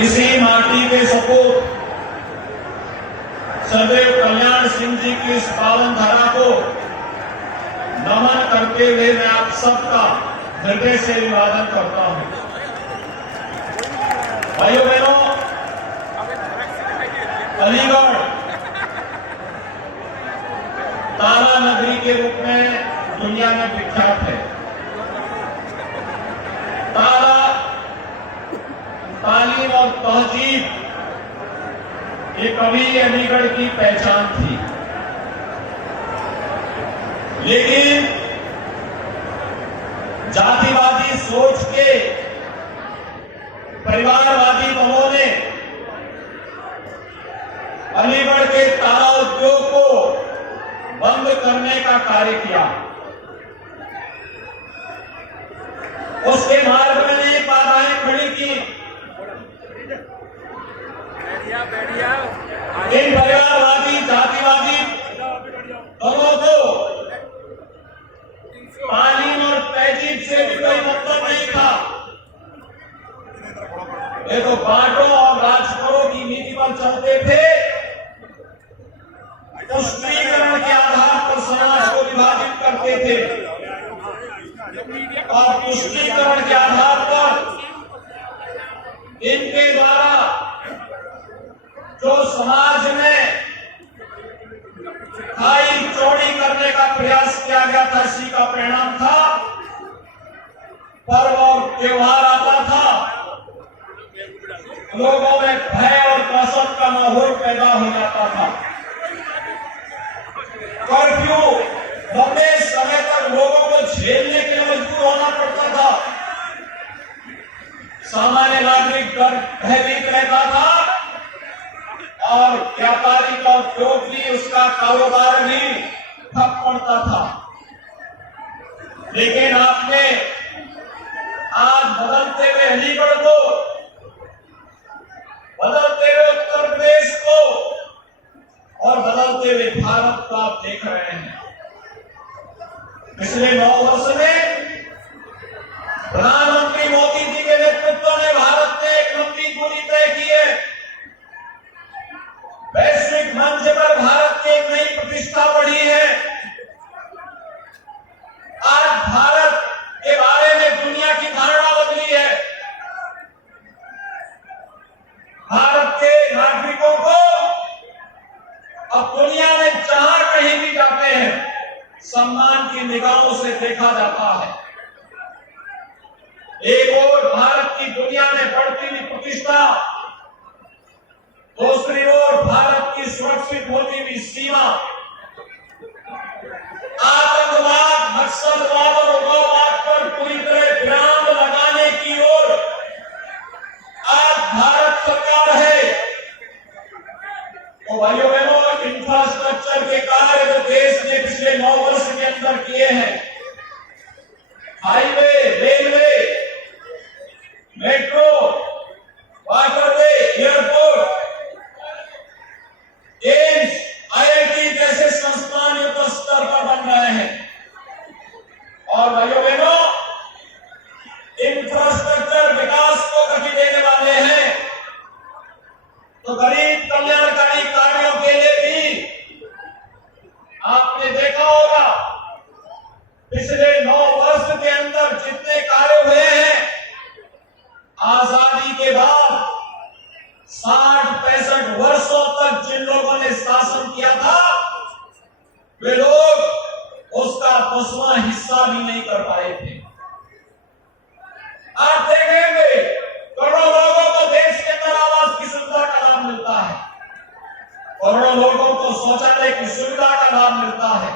इसी माटी के सपूत सदैव कल्याण सिंह जी की इस पावन धारा को नमन करते हुए मैं आप सबका हृदय से अभिवादन करता हूं। भाइयों बहनों, अलीगढ़ तारा नगरी के रूप में दुनिया में विख्यात है। तारा तालीम और तहजीब ये कभी अलीगढ़ की पहचान थी, लेकिन जातिवादी सोच के परिवारवादी दलों ने अलीगढ़ के तारा उद्योग को बंद करने का कार्य किया। उसके मार्ग में नई बाधाएं खड़ी की। इन परिवारवादी जातिवादी दलों को तालीम और तहजीब से भी कोई मतलब नहीं था। ये तो बांटो और राज करो की नीति पर चलते थे। तुष्टीकरण के आधार पर समाज को विभाजित करते थे और तुष्टीकरण के आधार पर इनके द्वारा जो समाज में खाई चौड़ी करने का प्रयास किया गया था, इसी का परिणाम था। पर्व और त्योहार आता था, लोगों में भय और दहशत का माहौल पैदा हो जाता था। कर्फ्यू लंबे समय तक लोगों को झेलने के लिए मजबूर होना पड़ता था। सामान्य नागरिक भयभीत रहता था और व्यापारी का उद्योग भी, उसका कारोबार भी ठप पड़ता था। लेकिन आपने आज बदलते हुए अलीगढ़ को, बदलते हुए उत्तर प्रदेश को और बदलते हुए भारत को आप देख रहे हैं। पिछले 9 वर्ष में प्रधानमंत्री मोदी जी के नेतृत्व में भारत ने एक लंबी दूरी तय की है। वैश्विक मंच पर भारत की एक नई प्रतिष्ठा बढ़ी है। आज भारत के बारे में दुनिया की धारणा बदली है। भारत के नागरिकों को अब दुनिया में जहां कहीं भी जाते हैं, सम्मान की निगाहों से देखा जाता है। एक ओर भारत की दुनिया में बढ़ती हुई प्रतिष्ठा, दूसरी ओर भारत की सुरक्षित होती हुई सीमा, आतंकवाद, नक्सलवाद और उग्रवाद पर पूरी तरह विराम लगाने की ओर आज भारत सरकार है। तो भाइयों बहनों, इंफ्रास्ट्रक्चर के कार्य जो देश ने पिछले 9 वर्ष के अंदर किए हैं, highway, railway, metro, waterway, airport, AIIMS, IIT जैसे संस्थान युद्ध स्तर पर बन रहे हैं। और भाइयों बहनों, इंफ्रास्ट्रक्चर विकास को गति देने वाले हैं, तो गरीब कल्याणकारी कार्यों के लिए भी आपने देखा होगा पिछले 9 वर्ष के अंदर जितने कार्य हुए हैं, आजादी के बाद 60-65 वर्षों तक जिन लोगों ने शासन किया था, वे लोग उसका 10वां हिस्सा भी नहीं कर पाए थे। आप देखेंगे करोड़ों लोगों को देश के अंदर आवास की सुविधा का लाभ मिलता है, करोड़ों लोगों को शौचालय की सुविधा का लाभ मिलता है,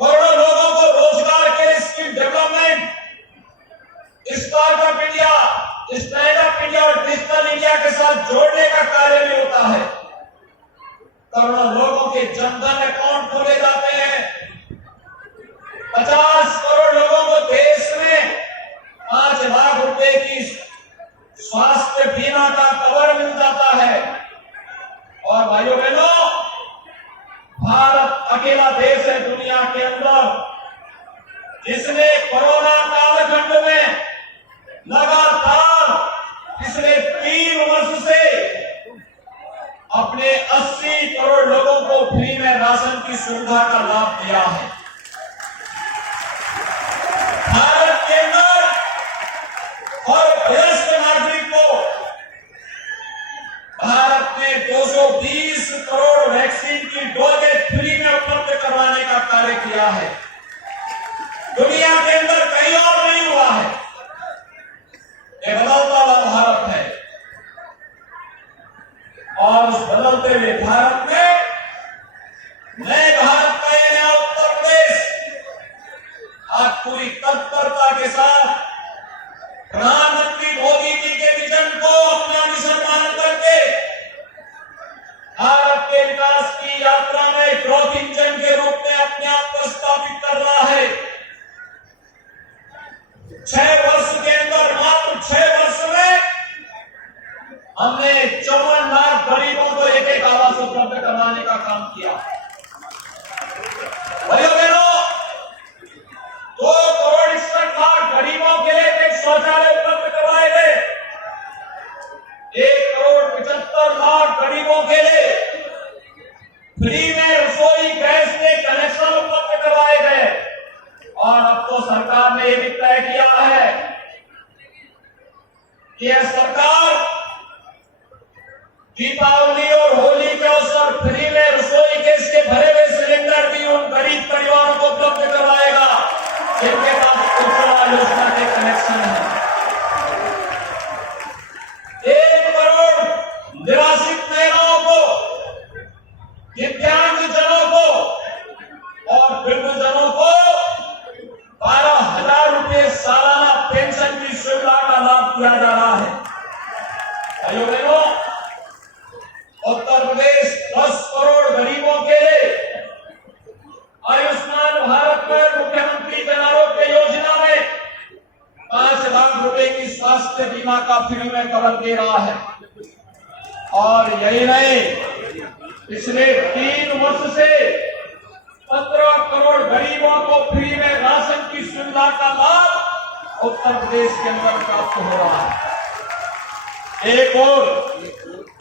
करोड़ों लोगों को रोजगार के skill development, startup India, stand up India और डिजिटल इंडिया के साथ जोड़ने का कार्य भी होता है। करोड़ों लोगों के जनधन अकाउंट खोले जाते हैं। 50 करोड़ लोगों को देश में 5 लाख रुपए की स्वास्थ्य बीमा का कवर मिल जाता है। और भाइयों बहनों, भारत अकेला देश है दुनिया के अंदर जिसने कोरोना कालखंड में लगातार 6 वर्ष के अंदर, मात्र 6 वर्ष में हमने 54 लाख गरीबों को एक आवास उपलब्ध करवाने का काम किया। भाइयों बहनों, 2 करोड़ 61 लाख गरीबों के लिए एक शौचालय उपलब्ध करवाए गए। 1 करोड़ 75 लाख गरीबों के लिए फ्री में रसोई गैस के कनेक्शन उपलब्ध करवाए गए। और अब तो सरकार ने यह भी तय किया है कि यह सरकार दीपावली और होली के अवसर फ्री में रसोई गैस के भरे हुए सिलेंडर भी उन गरीब परिवारों को उपलब्ध करवाएगा जिनके पास उज्ज्वला योजना के कनेक्शन है। 1 करोड़ निराश्रित महिलाओं को, दिव्यांगजनों को और वृद्धजनों को 12,000 रुपए सालाना पेंशन की सुविधा का लाभ दिया जा रहा है। भाइयों बहनों, उत्तर प्रदेश 10 करोड़ गरीबों के लिए आयुष्मान भारत में मुख्यमंत्री जन आरोग्य योजना में 5 लाख रुपए की स्वास्थ्य बीमा का फ्री में कवर दे रहा है। और यही नहीं, पिछले 3 वर्ष से 15 करोड़ गरीबों को फ्री में राशन की सुविधा का लाभ उत्तर प्रदेश के अंदर प्राप्त हो रहा है। एक और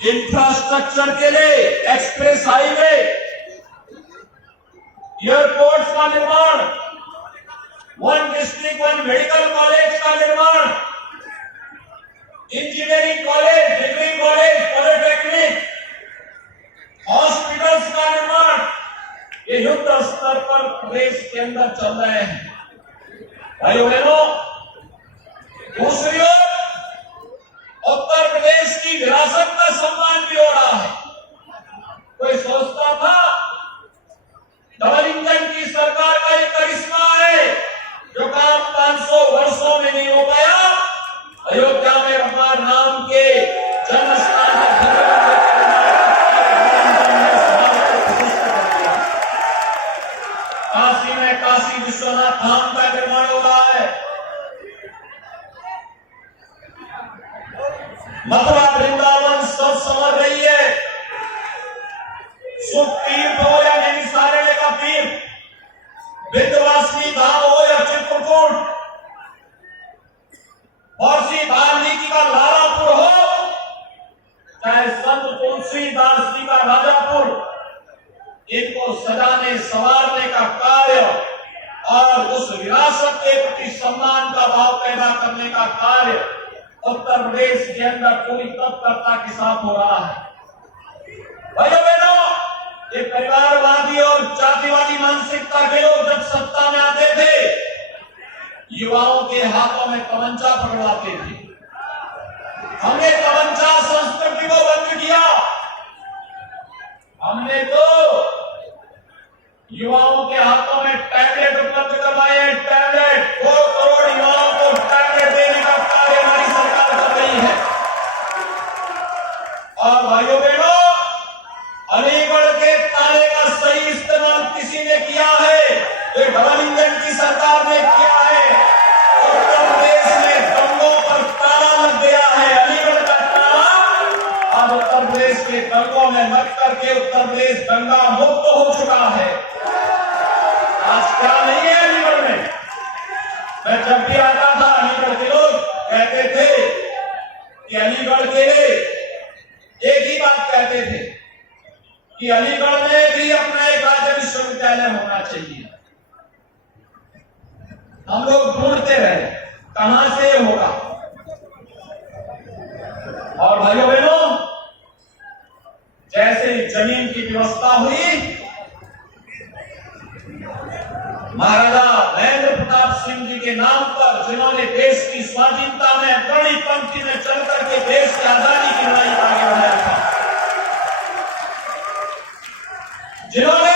इंफ्रास्ट्रक्चर के लिए एक्सप्रेस हाईवे, एयरपोर्ट्स का निर्माण, 1 डिस्ट्रिक्ट 1 मेडिकल कॉलेज का निर्माण, engineering college, degree college, polytechnic, hospitals का निर्माण, ये युद्ध स्तर पर प्रदेश के अंदर चल रहे हैं। भाइयों बहनों, दूसरी ओर उत्तर प्रदेश की विरासत का सम्मान भी हो रहा है। कोई सोचता था डबल इंजन की सरकार का एक करिश्मा है, जो काम 500 वर्षों में नहीं हो पाया। अयोध्या में भगवान राम के जन्म स्थान काशी में काशी विश्वनाथ धाम का निर्माण हो रहा है। मथुरा वृंदावन सब समझ रही है। सुख तीर्थ हो या नैमिषारण्य का तीर्थ, विंध्यवासिनी धाम हो या चित्रकूट, महर्षि वाल्मीकि का लारापुर हो, चाहे संत तुलसीदास जी का राजापुर, इनको सजाने संवारने का कार्य और उस विरासत के प्रति सम्मान का भाव पैदा करने का कार्य उत्तर प्रदेश के अंदर पूरी तत्परता के साथ हो रहा है। भाइयों बहनों, ये परिवारवादी और जातिवादी मानसिकता के लोग जब सत्ता में आते थे, युवाओं के हाथों में तमंचा पकड़वाते थे। हमने तमंचा संस्कृति को बंद किया। हमने तो युवाओं के हाथों में टैबलेट उपलब्ध करवाए हैं। टैबलेट 2 करोड़ युवाओं को टैबलेट देने का कार्य हमारी सरकार कर रही है। और भाइयों बहनों, अलीगढ़ के ताले का सही इस्तेमाल किसी ने किया है, ये डबल इंजन की सरकार ने किया है। उत्तर प्रदेश में दंगों पर ताला लग गया है। अलीगढ़ का ताला अब उत्तर प्रदेश के दंगों में लग करके उत्तर प्रदेश दंगा मुक्त हो चुका है। आज क्या नहीं है अलीगढ़ में। मैं जब भी आता था, अलीगढ़ के लोग कहते थे कि अलीगढ़ के एक ही बात कहते थे कि अलीगढ़ में भी अपना एक राज्य विश्वविद्यालय होना चाहिए। हम लोग ढूंढते रहे कहां से होगा। और भाइयों बहनों, जैसे जमीन की व्यवस्था हुई, महाराजा महेंद्र प्रताप सिंह जी के नाम पर, जिन्होंने देश की स्वाधीनता में अग्रणी पंक्ति में चल करके देश की आजादी की लड़ाई को आगे बढ़ाया था, जिन्होंने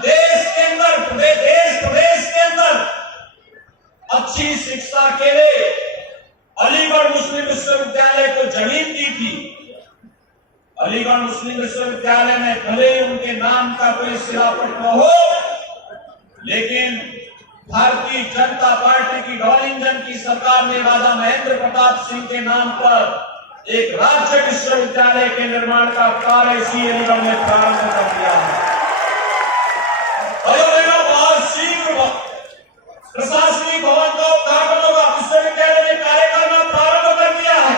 देश के अंदर, प्रदेश के अंदर अच्छी शिक्षा के लिए अलीगढ़ मुस्लिम विश्वविद्यालय को जमीन दी थी। अलीगढ़ मुस्लिम विश्वविद्यालय में भले ही उनके नाम का कोई शिलापट न हो, लेकिन भारतीय जनता पार्टी की डबल इंजन की सरकार ने राजा महेंद्र प्रताप सिंह के नाम पर एक राज्य विश्वविद्यालय के निर्माण का कार्य इसी अलीगढ़ में प्रारंभ कर दिया है। बहुत शीघ्र प्रशासनिक भवन का उद्घाटन होगा। विश्वविद्यालय ने कार्य करना प्रारंभ कर दिया है।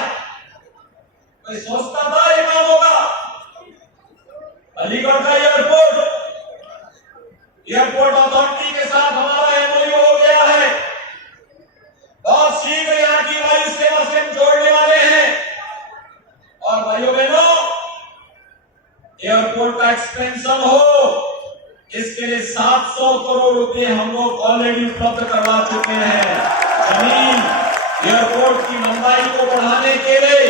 कोई सोचता था ये काम होगा? अलीगढ़ का एयरपोर्ट अथॉरिटी के साथ हमारा एमओयू हो गया है। बहुत शीघ्र यहाँ की वायु सेवा से हम जोड़ने वाले हैं। और भाइयों बहनों, एयरपोर्ट का एक्सपेंशन हो, इसके लिए 700 करोड़ रुपए हम लोग ऑलरेडी उपलब्ध करवा चुके हैं। जमीन एयरपोर्ट की लंबाई को बढ़ाने के लिए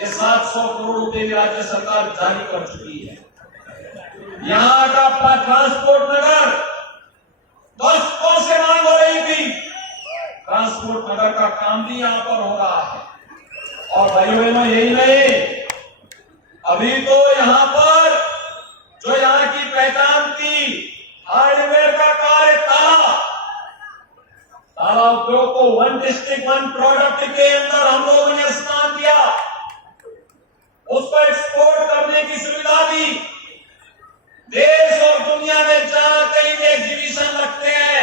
ये 700 करोड़ रुपए राज्य सरकार जारी कर चुकी है। यहाँ का ट्रांसपोर्ट नगर 10 से मांग हो रही थी, ट्रांसपोर्ट नगर का काम भी यहाँ पर हो रहा है। और भाइयों बहनों, यही नहीं, अभी तो यहाँ पर जो यहाँ की पहचान थी हार्डवेयर का कार्य ताला उद्योग को वन डिस्ट्रिक्ट वन प्रोडक्ट के अंदर हम लोगों ने स्थान दिया, उसको एक्सपोर्ट करने की सुविधा दी। देश और दुनिया में जहां कहीं भी एग्जीबिशन लगते हैं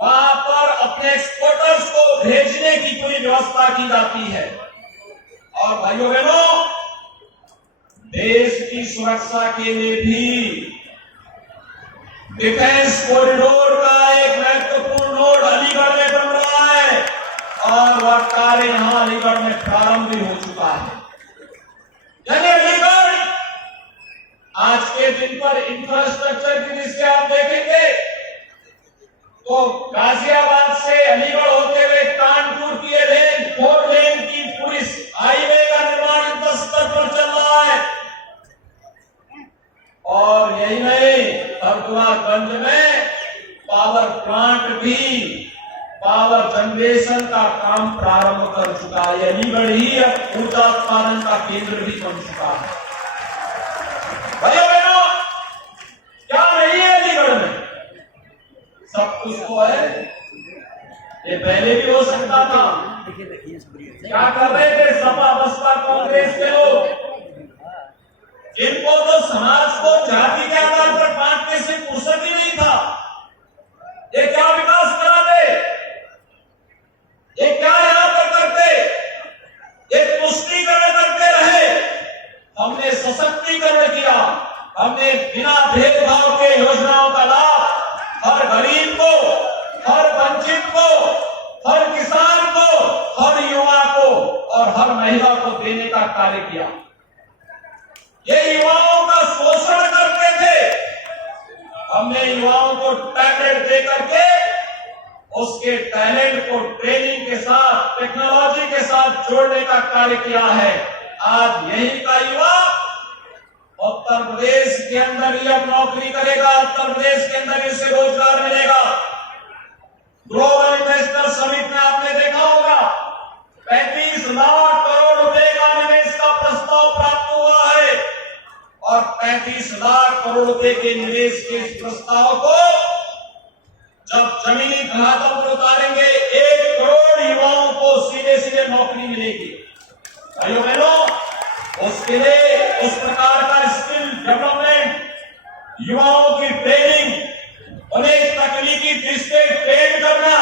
वहां पर अपने एक्सपोर्टर्स को भेजने की पूरी व्यवस्था की जाती है। और भाइयों बहनों, देश की सुरक्षा के लिए भी डिफेंस कॉरिडोर का एक महत्वपूर्ण नोड अलीगढ़ में बन रहा है और वह कार्य यहां अलीगढ़ में प्रारंभ भी हो चुका है। यानी अलीगढ़ आज के दिन पर इंफ्रास्ट्रक्चर की दृष्टि आप देखेंगे तो गाजियाबाद से अलीगढ़ होते हुए कानपुर की 4 लेन की पूरी हाईवे का निर्माण युद्ध स्तर पर चल रहा है। और यही नहीं, हरदुआगंज में पावर प्लांट भी पावर जनरेशन का काम प्रारंभ कर चुका है। अलीगढ़ ही अब ऊर्जा उत्पादन का केंद्र भी बन चुका है। भाइयों बहनों, क्या नहीं है अलीगढ़ में? सब कुछ तो है। ये पहले भी हो सकता था। क्या कर रहे थे सपा बसपा कांग्रेस के लोग? इनको तो समाज को जाति के आधार पर बांटने से फुर्सत ही नहीं था। ये क्या विकास कराते, ये क्या यहां पर करते, ये तुष्टीकरण करते रहे। हमने सशक्तिकरण किया, हमने बिना भेदभाव के योजनाओं का लाभ हर गरीब को, हर वंचित को, हर किसान को, हर युवा को और हर महिला को देने का कार्य किया। ये युवाओं का शोषण करते थे, हमने युवाओं को टैलेंट दे करके उसके टैलेंट को ट्रेनिंग के साथ, टेक्नोलॉजी के साथ जोड़ने का कार्य किया है। आज यही का युवा उत्तर प्रदेश के अंदर ही अब नौकरी करेगा, उत्तर प्रदेश के अंदर इसे रोजगार मिलेगा। ग्लोबल इन्वेस्टर समिट में आपने देखा होगा 35 लाख करोड़ रुपए का निवेश का प्रस्ताव प्राप्त हुआ है और 35 लाख करोड़ रुपए के निवेश के इस प्रस्ताव को जब जमीनी तनातों पर उतारेंगे 1 करोड़ युवाओं को सीधे सीधे नौकरी मिलेगी। भाइयों बहनों, उसके लिए उस प्रकार का स्किल डेवलपमेंट, युवाओं की ट्रेनिंग, उन्हें तकनीकी दृष्टि ट्रेन करना,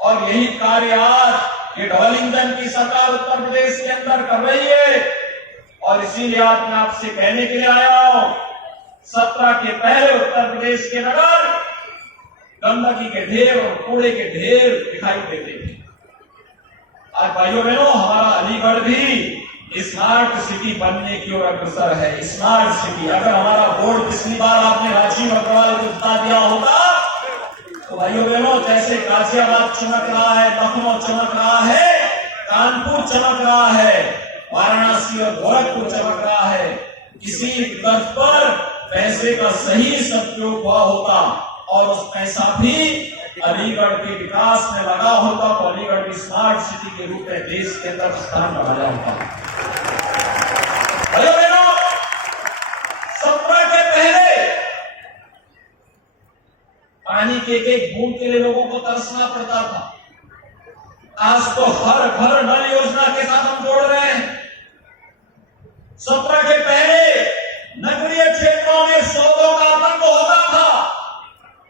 और यही कार्य आज ये डबल इंजन की सरकार उत्तर प्रदेश के अंदर कर रही है। और इसीलिए आज मैं आपसे कहने के लिए आया हूं, 17 के पहले उत्तर प्रदेश के नगर गंदगी के ढेर और कूड़े के ढेर दिखाई देते थे। आज भाइयों बहनों, हमारा अलीगढ़ भी स्मार्ट सिटी बनने की ओर अग्रसर है। स्मार्ट सिटी, अगर हमारा बोर्ड पिछली बार आपने रांची और गढ़वाल को बता दिया होगा तो भाइयों बहनों, जैसे गाजियाबाद चमक रहा है, लखनऊ चमक रहा है, कानपुर चमक रहा है, वाराणसी और गोरखपुर चमक रहा है, इसी तर्ज पर पैसे का सही सदुपयोग हुआ होता और उस पैसा भी अलीगढ़ के विकास में लगा होता तो अलीगढ़ की स्मार्ट सिटी के रूप में देश के अंदर स्थान बनाया होता। भाइयों बहनों, 17 के पहले पानी के एक बूंद के लिए लोगों को तरसना पड़ता था। आज तो हर घर नल योजना के साथ हम जोड़ रहे हैं। 17 के पहले नगरीय क्षेत्रों में शोधों का आतंक होता था,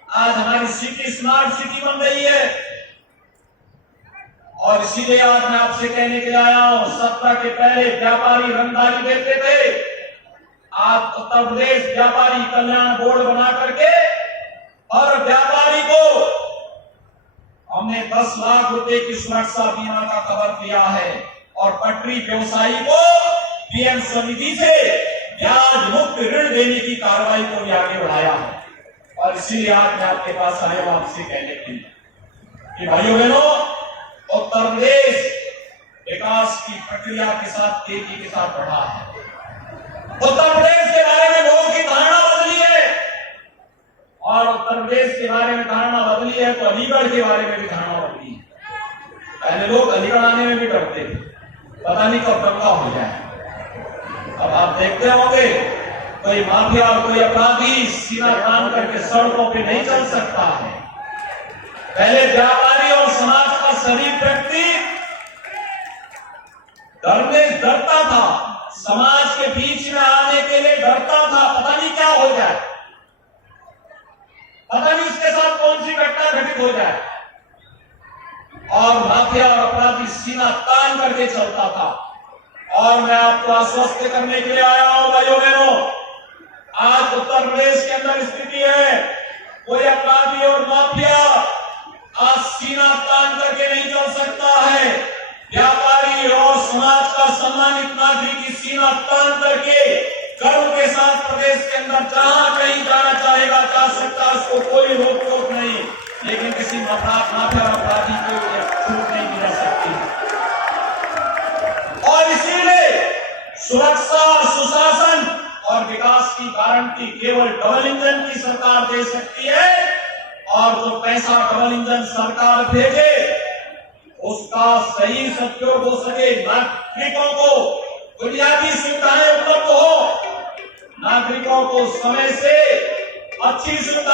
आज हमारी सिटी स्मार्ट सिटी बन रही है। और इसीलिए आज मैं आपसे कहने के लिए आया हूं, 17 के पहले व्यापारी रंगदारी देते थे, आज उत्तर प्रदेश व्यापारी कल्याण बोर्ड बना करके और व्यापारी को हमने 10 लाख रुपए की सुरक्षा बीमा का कवर किया है और पटरी व्यवसायी को पीएम स्वनिधि से ब्याज मुक्त ऋण देने की कार्रवाई को भी आगे बढ़ाया है। और इसीलिए आज मैं आपके पास आया हूं आपसे कहने के लिए कि भाइयों बहनों, उत्तर प्रदेश विकास की प्रक्रिया के साथ तेजी के साथ बढ़ा है। उत्तर प्रदेश के बारे में लोगों की धारणा बदली है और उत्तर प्रदेश के बारे में धारणा बदली है तो अलीगढ़ के बारे में भी धारणा बदली है। पहले लोग अलीगढ़ आने में भी डरते थे, पता नहीं कब दंगा हो जाए। अब आप देखते होंगे कोई माफिया और कोई अपराधी सीना तान करके सड़कों पे नहीं चल सकता है। पहले व्यापारी और समाज का शरीफ व्यक्ति डरता था, समाज के बीच में आने के लिए डरता था, पता नहीं क्या हो जाए, पता नहीं उसके साथ कौन सी घटना घटित हो जाए। और माफिया और अपराधी सीना तान करके चलता था। और मैं आपको आश्वस्त करने के लिए आया हूं भाइयों बहनों, आज उत्तर प्रदेश के अंदर स्थिति है, कोई अपराधी और माफिया आज सीना तान करके नहीं चल सकता है। व्यापारी और समाज का सम्मानित नागरिक सीना तान करके गर्व के साथ प्रदेश के अंदर जहां कहीं जाना चाहेगा, जा सकता, उसको कोई रोक टोक नहीं, लेकिन किसी माफिया और अपराधी को छूट नहीं दी जा सकती। और इसीलिए सुरक्षा, सुशासन और विकास की गारंटी केवल डबल इंजन की सरकार दे सकती है। और जो पैसा डबल इंजन सरकार भेजे उसका सही सदुपयोग हो सके, नागरिकों को बुनियादी सुविधाएं उपलब्ध हो, नागरिकों को समय से अच्छी सुविधा